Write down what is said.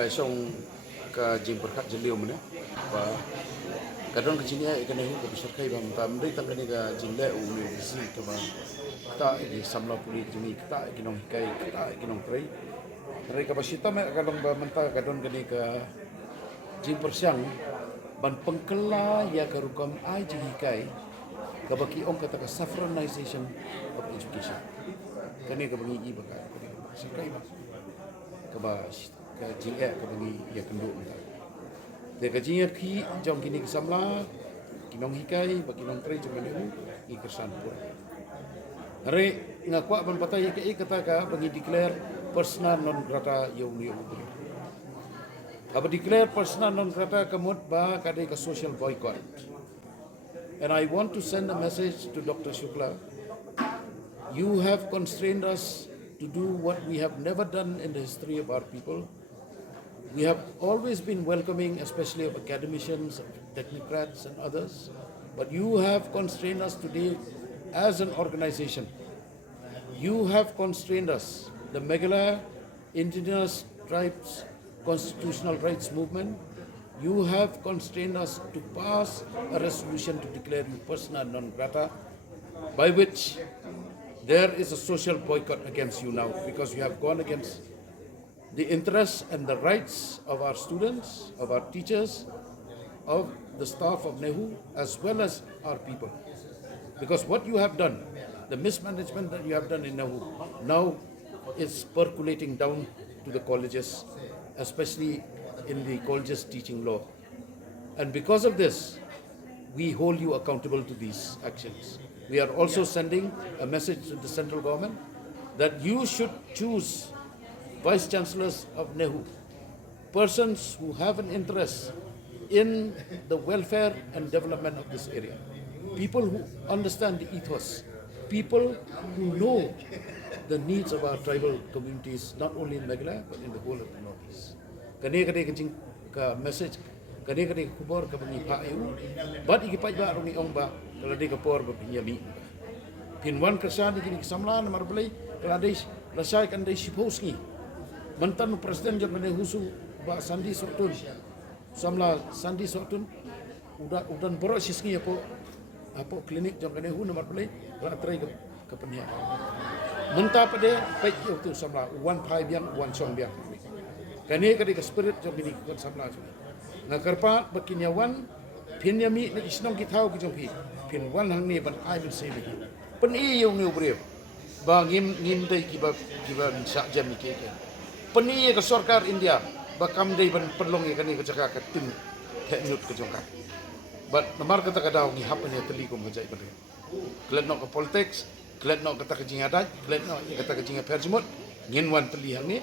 lai song ka jing berkat jeliu mana ba kadon ke sini ai kene ke besar kai bang tam dei tak kene ka jing le u ni si ke ba ta ki samla puli jini ta ki nong kai ta ki nong prei rei ka basita me kadon ba menta kadon kene ka jing persiang ban pengkela ya karukam ai jing kai ka baki ong kata ka saffronization of education kene ka bangi i baka kene sakai ba ka ba ka jing ka bangi ya kendu menta de ka jing ki jong kini samla kinong hikai baki nong prei jong kene i kersan pur re ngakwa ban patai ke kata ka bangi declare persona non grata yung Aba declare persona non grata kamut ba kadai ka social boycott. And I want to send a message to Dr. Shukla. You have constrained us to do what we have never done in the history of our people. We have always been welcoming, especially of academicians, technocrats and others. But you have constrained us today as an organization. You have constrained us, the Meghalaya Indigenous Tribes Constitutional Rights Movement. You have constrained us to pass a resolution to declare you persona non grata, by which there is a social boycott against you now because you have gone against the interests and the rights of our students, of our teachers, of the staff of NEHU, as well as our people. Because what you have done, the mismanagement that you have done in NEHU, now is percolating down to the colleges, especially in the colleges teaching law. And because of this, we hold you accountable to these actions. We are also sending a message to the central government that you should choose vice chancellors of NEHU, persons who have an interest in the welfare and development of this area, people who understand the ethos, people who know the needs of our tribal communities, not only in Meghalaya, but in the whole of the Northeast. Kani kencing ka message, kani kubor ka bangi pa ayu, but ikipai ba rumi ong ba, kalau dia kapor ba pinyami. Pinwan kersa ni kini samla na marbelai, kalau dia rasai kan dia siposki. Mantan presiden jam mana husu ba Sandi Sotun, samla Sandi Sotun, udan borok siski apa klinik jam mana hu na marbelai, kalau terai ke penya. Mentah pada baik itu samla, wan pai biang, wan song biang. Kani kadi ka spirit jom bini kan samla jom. Ngakarpa bakinyawan pinyami na isnong kitau ki jom pin wan hang ni ban ai bin sei bi. Pen i yung ni ubrep. Ba ngim dai ki ba sa jam ni ke. Pen i ka sarkar India ba kam dai ban perlong i kani ka jaka ka tim teknut ka jom ka. But namar kata ka daw ni hapan ya teli ko majai ba. Klet no ka politics, klet no kata ka jingadat, klet no kata ka jinga perjumut, ngin wan teli hang ni